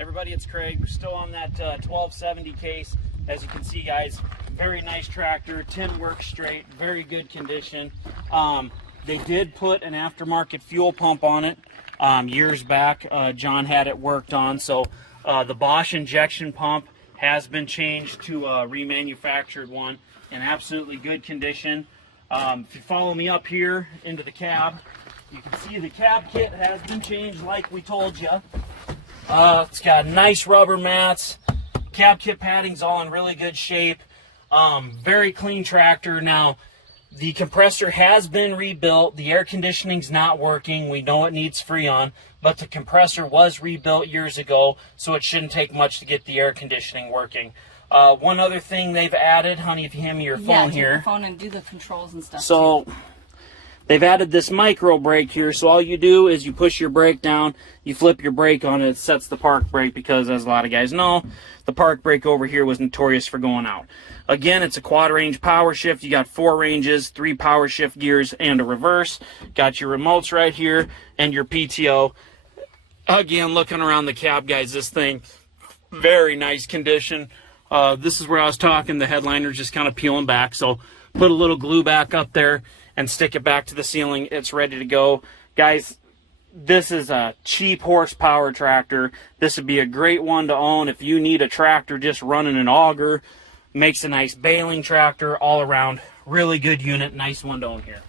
Everybody, it's Craig. We're still on that 1270 case. As you can see, guys, very nice tractor. Tin works straight, very good condition. They did put an aftermarket fuel pump on it years back. John had it worked on, so the Bosch injection pump has been changed to a remanufactured one in absolutely good condition. If you follow me up here into the cab, you can see the cab kit has been changed like we told you. It's got nice rubber mats. Cab kit padding's all in really good shape. Very clean tractor. Now, the compressor has been rebuilt. The air conditioning's not working. We know it needs Freon, but the compressor was rebuilt years ago, so it shouldn't take much to get the air conditioning working. One other thing they've added, honey, if you hand me your phone here. Yeah, take the phone and do the controls and stuff. So, they've added this micro brake here, so all you do is you push your brake down, you flip your brake on it sets the park brake, because as a lot of guys know, the park brake over here was notorious for going out. Again, it's a quad range power shift. You got 4 ranges, 3 power shift gears, and a reverse. Got your remotes right here and your PTO. Again, looking around the cab, guys, this thing, very nice condition. This is where I was talking, the headliner's just kind of peeling back, so put a little glue back up there and stick it back to the ceiling. It's ready to go. Guys, this is a cheap horsepower tractor. This would be a great one to own if you need a tractor just running an auger. Makes a nice baling tractor all around. Really good unit. Nice one to own here.